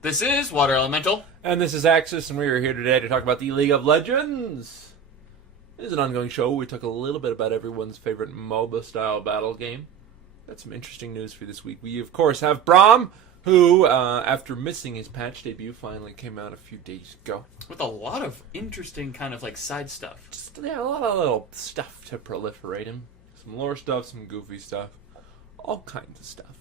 This is Water Elemental. And this is Axis, and we are here today to talk about the League of Legends. This is an ongoing show. We talk a little bit about everyone's favorite MOBA-style battle game. Got some interesting news for this week. We, of course, have Braum, who, after missing his patch debut, finally came out a few days ago. With a lot of interesting kind of like side stuff. Just, yeah, a lot of little stuff to proliferate him. Some lore stuff, some goofy stuff. All kinds of stuff.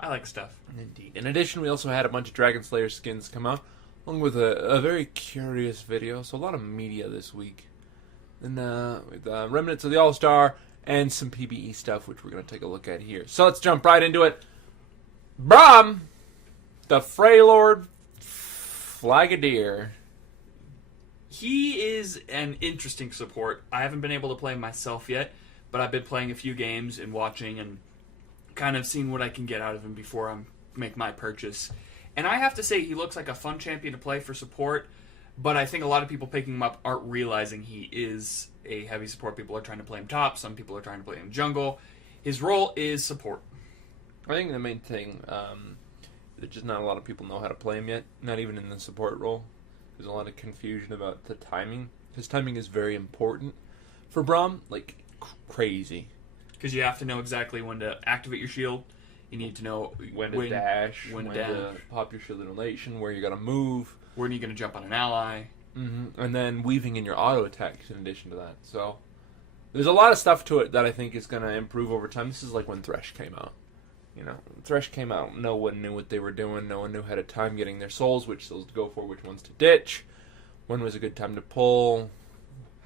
I like stuff. Indeed. In addition, we also had a bunch of Dragonslayer skins come out, along with a very curious video. So a lot of media this week. And with remnants of the AllStar and some PBE stuff, which we're going to take a look at here. So let's jump right into it. Braum, the Freylord Flagadier. He is an interesting support. I haven't been able to play him myself yet, but I've been playing a few games and watching and kind of seeing what I can get out of him before I make my purchase. And I have to say, he looks like a fun champion to play for support, but I think a lot of people picking him up aren't realizing he is a heavy support. People are trying to play him top, some people are trying to play him jungle. His role is support. I think the main thing, that just not a lot of people know how to play him yet, not even in the support role. There's a lot of confusion about the timing. His timing is very important for Braum, like crazy. Because you have to know exactly when to activate your shield. You need to know when to dash, when to pop your shield in relation, where you're going to move. When you're going to jump on an ally. Mm-hmm. And then weaving in your auto attacks in addition to that. So there's a lot of stuff to it that I think is going to improve over time. This is like when Thresh came out. You know, Thresh came out, no one knew what they were doing. No one knew how to time getting their souls, which souls to go for, which ones to ditch, when was a good time to pull,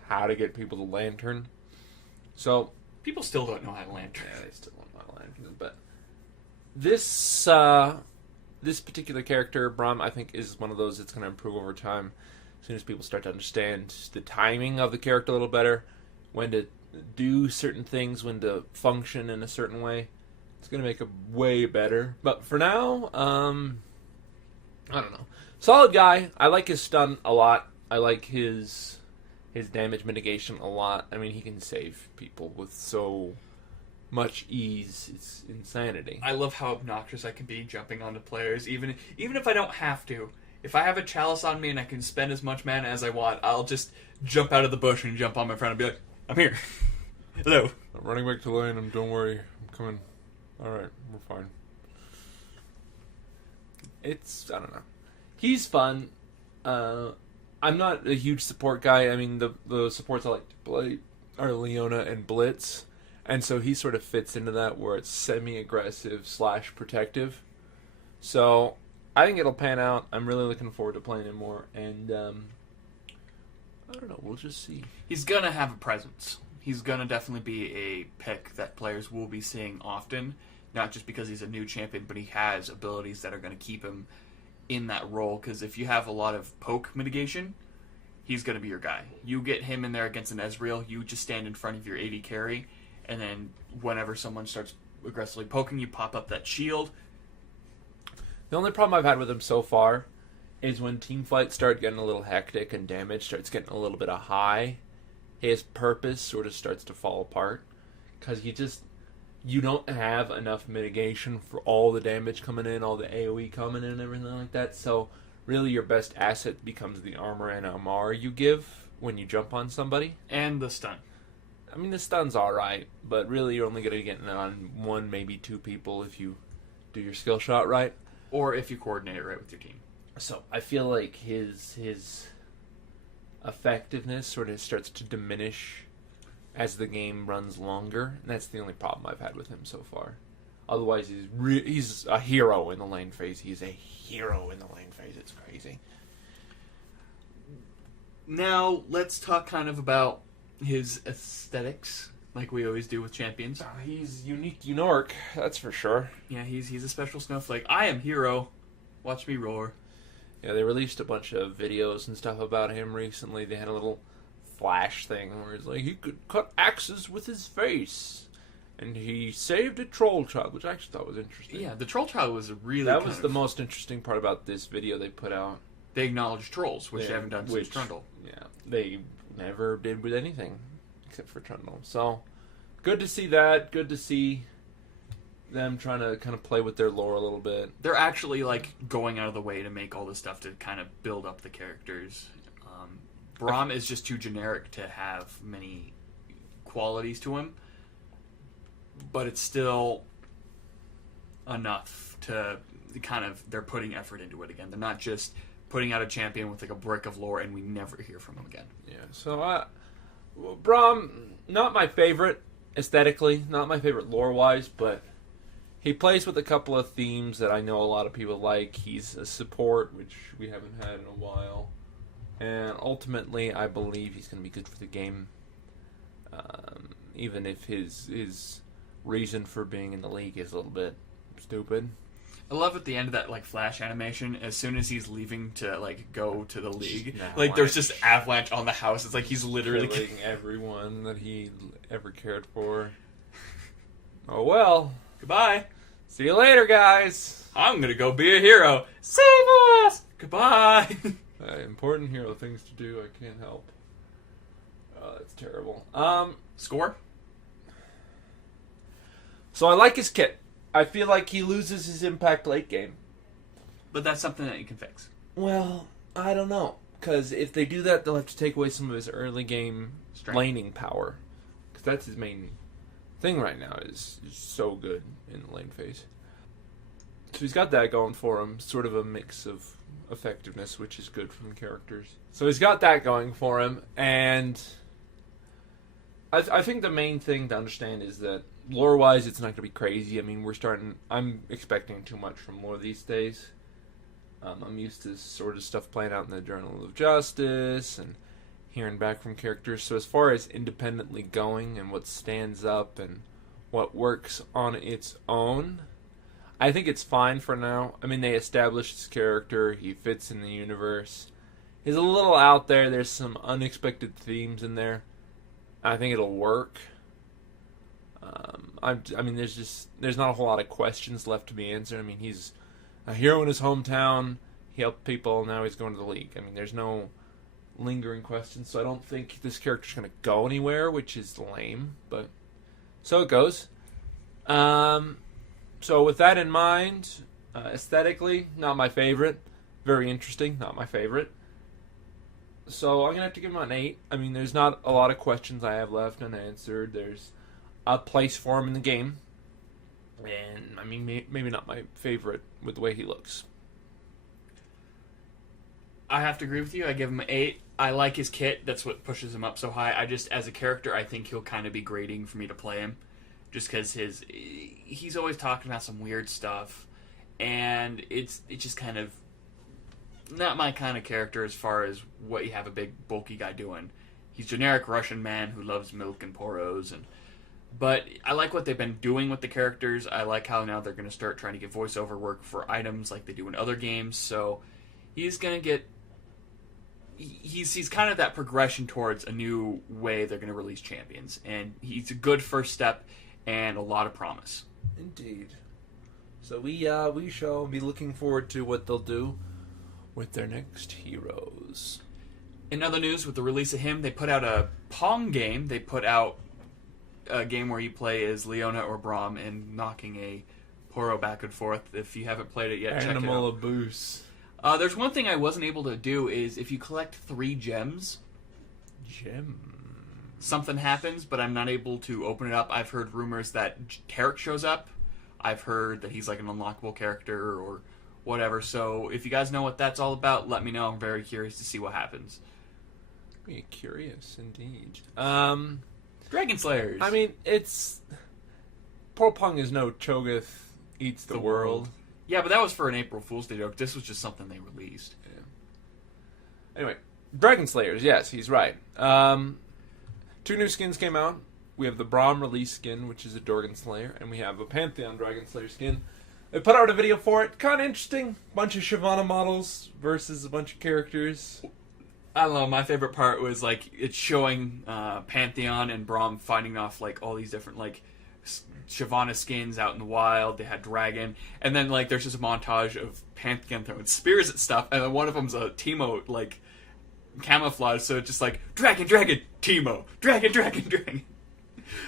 how to get people to Lantern. So people still don't know how to Lantern. Yeah, they still don't know how to Lantern. But this particular character, Braum, I think is one of those that's going to improve over time. As soon as people start to understand the timing of the character a little better, when to do certain things, when to function in a certain way, it's going to make it way better. But for now, I don't know. Solid guy. I like his stun a lot. I like his damage mitigation a lot. I mean, he can save people with so much ease. It's insanity. I love how obnoxious I can be jumping onto players, even if I don't have to. If I have a chalice on me and I can spend as much mana as I want, I'll just jump out of the bush and jump on my friend and be like, I'm here. Hello. I'm running back to lane. Don't worry. I'm coming. Alright, we're fine. I don't know. He's fun. I'm not a huge support guy. I mean, the supports I like to play are Leona and Blitz. And so he sort of fits into that where it's semi-aggressive / protective. So I think it'll pan out. I'm really looking forward to playing him more. And I don't know. We'll just see. He's going to have a presence. He's going to definitely be a pick that players will be seeing often. Not just because he's a new champion, but he has abilities that are going to keep him in that role. Because if you have a lot of poke mitigation, he's going to be your guy. You get him in there against an Ezreal, you just stand in front of your AD carry, and then whenever someone starts aggressively poking, you pop up that shield. The only problem I've had with him so far is when team fights start getting a little hectic and damage starts getting a little bit of high, his purpose sort of starts to fall apart. Because you don't have enough mitigation for all the damage coming in, all the AoE coming in and everything like that. So really your best asset becomes the armor and MR you give when you jump on somebody. And the stun. I mean, the stun's alright, but really you're only going to get it on one, maybe two people if you do your skill shot right. Or if you coordinate it right with your team. So I feel like his effectiveness sort of starts to diminish as the game runs longer, and that's the only problem I've had with him so far. Otherwise, he's a hero in the lane phase. He's a hero in the lane phase. It's crazy. Now, let's talk kind of about his aesthetics, like we always do with champions. He's unique, Unork, that's for sure. Yeah, he's a special snowflake. I am hero. Watch me roar. Yeah, they released a bunch of videos and stuff about him recently. They had a little flash thing where it's like he could cut axes with his face, and he saved a troll child, which I actually thought was interesting. Yeah, the troll child was that was the most interesting part about this video they put out. They acknowledged trolls, which they haven't done since Trundle. Yeah, they never did with anything except for Trundle. So good to see that. Good to see them trying to kind of play with their lore a little bit. They're actually like going out of the way to make all this stuff to kind of build up the characters. Braum is just too generic to have many qualities to him, but it's still enough to kind of, they're putting effort into it again. They're not just putting out a champion with like a brick of lore and we never hear from him again. Yeah, so Braum, not my favorite aesthetically, not my favorite lore-wise, but he plays with a couple of themes that I know a lot of people like. He's a support, which we haven't had in a while. And ultimately, I believe he's going to be good for the game. Even if his reason for being in the league is a little bit stupid. I love at the end of that like flash animation, as soon as he's leaving to like go to the league, like there's just avalanche on the house. It's like he's literally killing everyone that he ever cared for. Oh well. Goodbye. See you later, guys. I'm gonna go be a hero. Save us. Goodbye. Important hero things to do. I can't help. Oh, that's terrible. Score? So I like his kit. I feel like he loses his impact late game. But that's something that you can fix. Well, I don't know. Because if they do that, they'll have to take away some of his early game laning power. Because that's his main thing right now, is so good in the lane phase. So he's got that going for him. Sort of a mix of effectiveness, which is good from characters. So he's got that going for him. And I think the main thing to understand is that lore-wise, it's not going to be crazy. I mean, I'm expecting too much from lore these days. I'm used to sort of stuff playing out in the Journal of Justice and hearing back from characters. So as far as independently going and what stands up and what works on its own, I think it's fine for now. I mean, they established his character. He fits in the universe. He's a little out there. There's some unexpected themes in there. I think it'll work. I mean, there's not a whole lot of questions left to be answered. I mean, he's a hero in his hometown. He helped people. Now he's going to the league. I mean, there's no lingering questions. So I don't think this character's going to go anywhere, which is lame. But so it goes. So with that in mind, aesthetically, not my favorite. Very interesting, not my favorite. So I'm going to have to give him an 8. I mean, there's not a lot of questions I have left unanswered. There's a place for him in the game. And, I mean, maybe not my favorite with the way he looks. I have to agree with you. I give him an 8. I like his kit. That's what pushes him up so high. I just, as a character, I think he'll kind of be grating for me to play him. Just because he's always talking about some weird stuff. And it's just kind of not my kind of character as far as what you have a big, bulky guy doing. He's generic Russian man who loves milk and poros. But I like what they've been doing with the characters. I like how now they're going to start trying to get voiceover work for items like they do in other games. So he's going to get... He's kind of that progression towards a new way they're going to release champions. And he's a good first step and a lot of promise. Indeed. So we shall be looking forward to what they'll do with their next heroes. In other news, with the release of him, they put out a Pong game. They put out a game where you play as Leona or Braum and knocking a Poro back and forth. If you haven't played it yet, check it out. Animal abuse. There's one thing I wasn't able to do is if you collect 3 gems, something happens, but I'm not able to open it up. I've heard rumors that Tarek shows up. I've heard that he's like an unlockable character or whatever. So if you guys know what that's all about, let me know. I'm very curious to see what happens. Be curious indeed. Dragonslayers. I mean, it's Pong is no Cho'Gath eats the world. Yeah, but that was for an April Fool's Day joke. This was just something they released. Yeah. Anyway, Dragonslayers. Yes, he's right. 2 new skins came out. We have the Braum release skin, which is a Dragonslayer, and we have a Pantheon Dragonslayer skin. They put out a video for it. Kind of interesting. Bunch of Shyvana models versus a bunch of characters. I don't know. My favorite part was like it's showing Pantheon and Braum fighting off like all these different like Shyvana skins out in the wild. They had Dragon, and then like there's just a montage of Pantheon throwing spears at stuff, and then one of them's a Teemo like camouflage, so it's just like Dragon, Teemo, Dragon.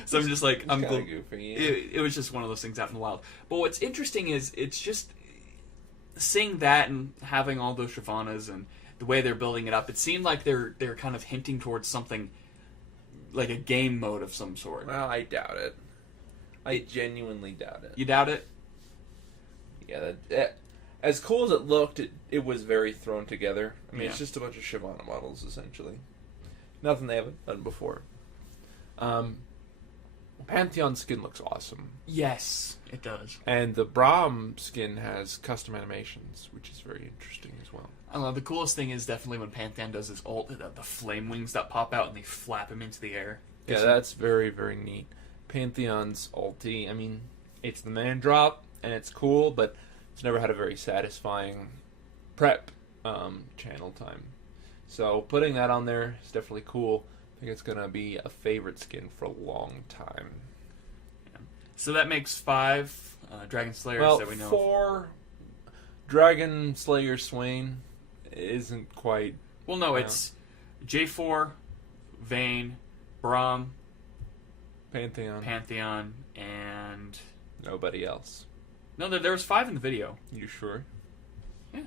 So I'm just like, I'm kinda goofy. Yeah. It was just one of those things out in the wild. But what's interesting is it's just seeing that and having all those Shyvanas and the way they're building it up. It seemed like they're kind of hinting towards something like a game mode of some sort. Well, I doubt it. I genuinely doubt it. You doubt it? Yeah, as cool as it looked, it was very thrown together. I mean, Yeah. it's just a bunch of Shyvana models, essentially. Nothing they haven't done before. Pantheon skin looks awesome. Yes, it does. And the Braum skin has custom animations, which is very interesting as well. I don't know, the coolest thing is definitely when Pantheon does his ult, the flame wings that pop out and they flap him into the air. Yeah, that's very, very neat. Pantheon's ulti, I mean, it's the man drop, and it's cool, but it's never had a very satisfying prep channel time. So putting that on there is definitely cool. I think it's going to be a favorite skin for a long time. Yeah. So that makes 5 Dragonslayers Well, that we know. 4 Dragonslayer Swain isn't quite... Well, no, it's J4, Vayne, Braum, Pantheon, and... nobody else. No, there was 5 in the video. You sure? Yeah.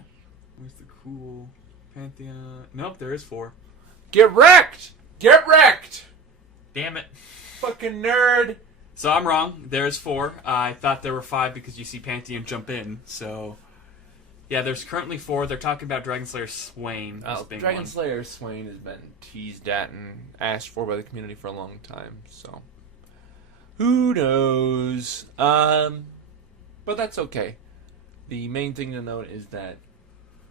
Where's the cool Pantheon? Nope, there is 4. Get wrecked! Get wrecked! Damn it. Fucking nerd! So I'm wrong. There's 4. I thought there were 5 because you see Pantheon jump in. So, yeah, there's currently 4. They're talking about Dragonslayer Swain as being one. Dragonslayer Swain has been teased at and asked for by the community for a long time, so who knows? But that's okay. The main thing to note is that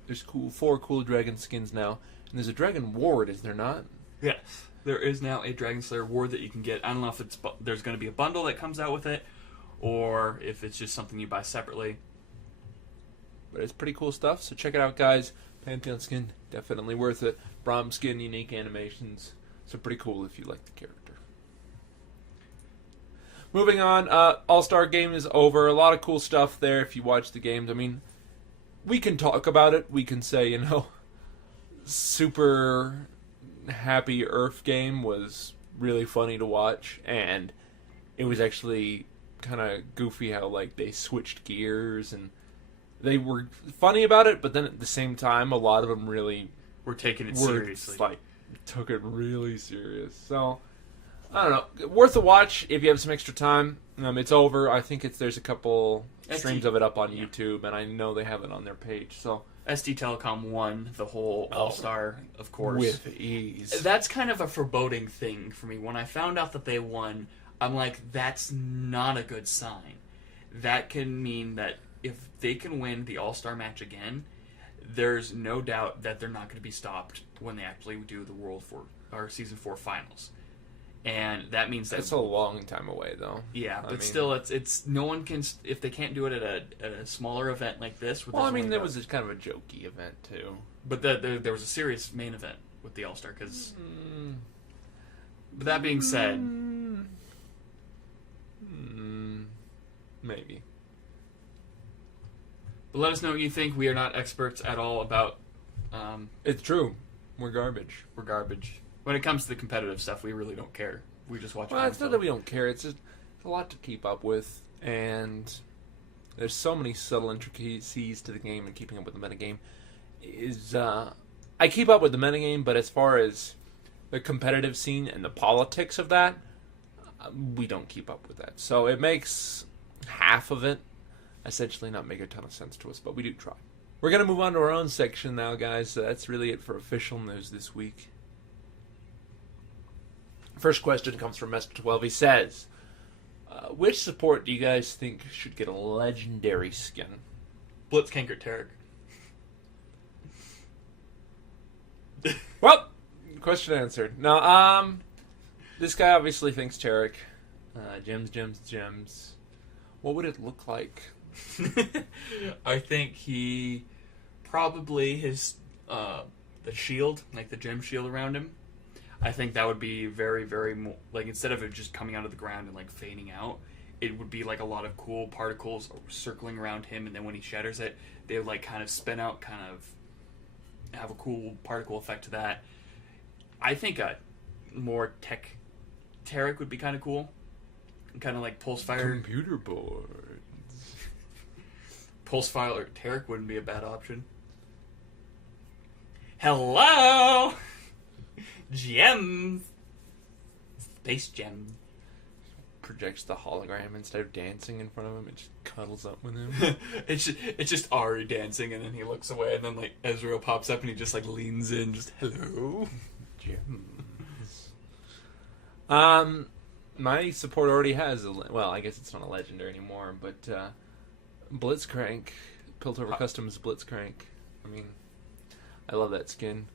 there's 4 cool dragon skins now, and there's a dragon ward, is there not? Yes. There is now a Dragonslayer ward that you can get. I don't know if there's going to be a bundle that comes out with it, or if it's just something you buy separately. But it's pretty cool stuff, so check it out, guys. Pantheon skin, definitely worth it. Braum skin, unique animations. So pretty cool if you like the character. Moving on, AllStar Game is over. A lot of cool stuff there if you watch the games. I mean, we can talk about it. We can say, super happy Earth game was really funny to watch, and it was actually kind of goofy how they switched gears and they were funny about it, but then at the same time a lot of them really We're taking it seriously. Took it really serious. So I don't know, worth a watch if you have some extra time. It's over. I think there's a couple streams of it up on YouTube, and I know they have it on their page. So SD Telecom won the whole All-Star, of course. With ease. That's kind of a foreboding thing for me. When I found out that they won, I'm like, that's not a good sign. That can mean that if they can win the All-Star match again, there's no doubt that they're not going to be stopped when they actually do the Season 4 finals. And that means that it's a long time away, though. Yeah, but still, it's no one can, if they can't do it at a smaller event like this. Well, I mean, there was kind of a jokey event too. But there was a serious main event with the All-Star, because. But that being said, maybe. But let us know what you think. We are not experts at all about. It's true. We're garbage. We're garbage. When it comes to the competitive stuff, we really don't care. We just watch. Well, it's not that we don't care. It's just a lot to keep up with, and there's so many subtle intricacies to the game, and keeping up with the metagame I keep up with the metagame, but as far as the competitive scene and the politics of that, we don't keep up with that. So it makes half of it essentially not make a ton of sense to us, but we do try. We're going to move on to our own section now, guys. So that's really it for official news this week. First question comes from Mr.12. He says, which support do you guys think should get a legendary skin? Blitzkankert Tarek. Well, question answered. Now, this guy obviously thinks Tarek. Gems. What would it look like? I think he probably the shield, like the gem shield around him. I think that would be very, very instead of it just coming out of the ground and fading out, it would be a lot of cool particles circling around him, and then when he shatters it, they would kind of spin out, kind of have a cool particle effect to that. I think a more tech Tarek would be kind of cool. Kind of like Pulse Fire. Computer boards. Pulse Fire Tarek wouldn't be a bad option. Hello! Gems! Space Gem. Projects the hologram instead of dancing in front of him. It just cuddles up with him. It's just Ari dancing, and then he looks away, and then like Ezreal pops up, and he just like leans in, just hello. Gems. My support already has well, I guess it's not a legendary anymore, but Blitzcrank, Piltover Customs Blitzcrank. I mean, I love that skin.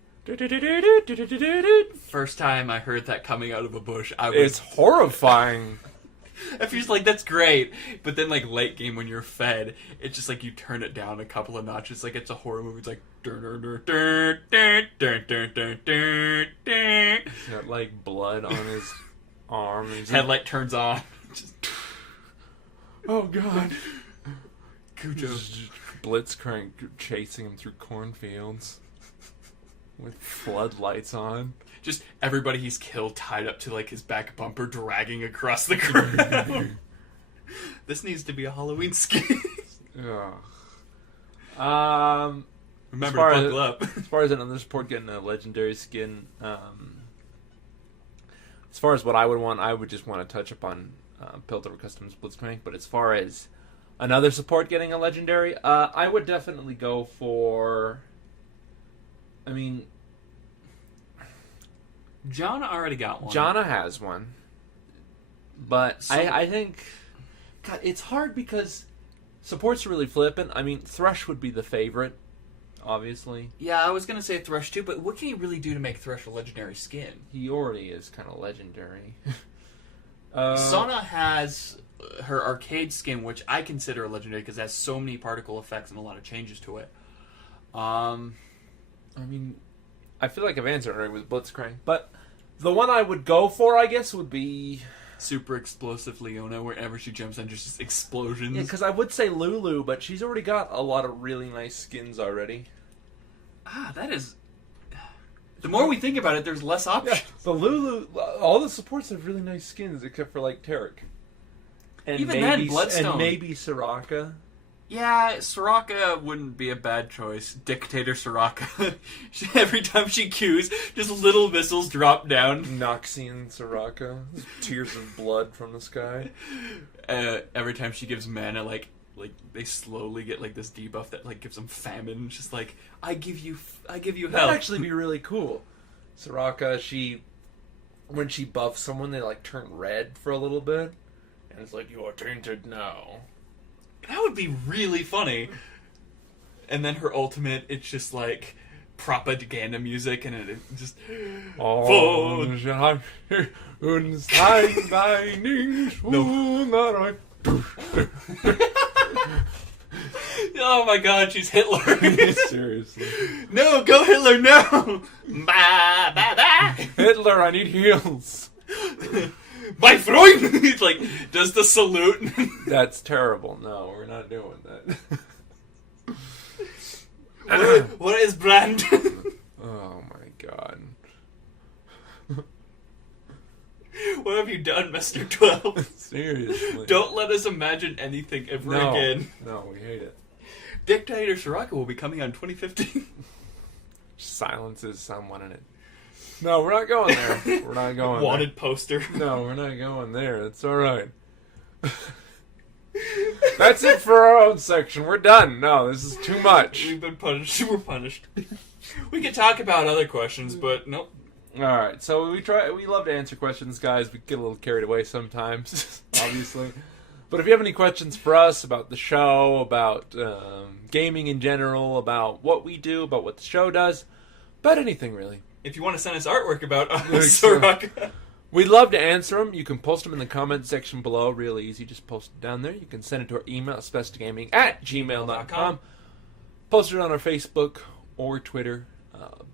First time I heard that coming out of a bush, It's horrifying. I feel like that's great, but then like late game when you're fed, it's just like you turn it down a couple of notches. Like it's a horror movie. It's like He's got like blood on his arm. Headlight turns on. Oh god. Cujo. Blitzcrank chasing him through cornfields with floodlights on. Just everybody he's killed tied up to like his back bumper, dragging across the ground. This needs to be a Halloween skin. Remember to buckle up. As far as another support getting a legendary skin, as far as what I would want, I would just want to touch upon Piltover Customs Blitzcrank. But as far as another support getting a legendary, I would definitely go for. I mean, Janna already got one. Janna has one, but I think, God, it's hard because support's really flippant. I mean, Thresh would be the favorite, obviously. Yeah, I was gonna say Thresh too, but what can he really do to make Thresh a legendary skin? He already is kind of legendary. Sana has her arcade skin, which I consider a legendary because it has so many particle effects and a lot of changes to it. I mean, I feel like I've answered already with Blitzcrank, but the one I would go for, I guess, would be Super Explosive Leona. Wherever she jumps in, just explosions. Yeah, because I would say Lulu, but she's already got a lot of really nice skins already. That is. The more we think about it, there's less options. Yeah, the Lulu, all the supports have really nice skins, except for like Tarek. And even maybe, then, Bloodstone. And maybe Soraka. Yeah, Soraka wouldn't be a bad choice. Dictator Soraka. Every time she cues, just little missiles drop down. Noxian Soraka. Tears of blood from the sky. Every time she gives mana, like they slowly get like this debuff that like gives them famine. Just like, I give you help. That'd actually be really cool. Soraka, when she buffs someone, they like turn red for a little bit. And it's like, you are tainted now. That would be really funny. And then her ultimate, it's just like propaganda music, and it just. Oh, oh my God, she's Hitler. Seriously. No, go Hitler, no! Bah, bah, bah. Hitler, I need heals. My Freund! He's like, does the salute. That's terrible. No, we're not doing that. What is brand? Oh my God. What have you done, Mr. 12? Seriously. Don't let us imagine anything ever again. No, we hate it. Dictator Soraka will be coming on 2015. Silences someone in it. No, we're not going there. We're not going Wanted there. poster. No, we're not going there. It's alright. That's it for our own section. We're done. No, this is too much. We've been punished. We're punished. We could talk about other questions, but nope. Alright, so we love to answer questions, guys. We get a little carried away sometimes, obviously. But if you have any questions for us about the show, about gaming in general, about what we do, about what the show does, about anything really. If you want to send us artwork about Soraka, we'd love to answer them. You can post them in the comment section below. Real easy. Just post it down there. You can send it to our email, specialgaming@gmail.com. Post it on our Facebook or Twitter.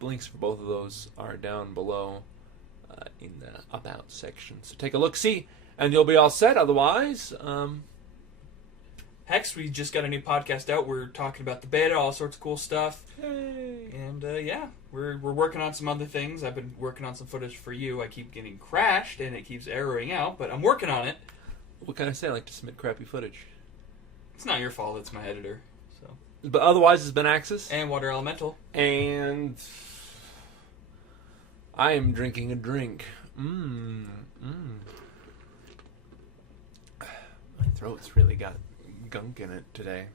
Links for both of those are down below in the About section. So take a look-see, and you'll be all set. Otherwise, Hex, we just got a new podcast out. We're talking about the beta, all sorts of cool stuff. Yay. And, yeah. we're working on some other things. I've been working on some footage for you. I keep getting crashed and it keeps erroring out, but I'm working on it. What can I say? I like to submit crappy footage. It's not your fault. It's my editor. So. But otherwise, it's been Axis. And Water Elemental. And I am drinking a drink. My throat's really got gunk in it today.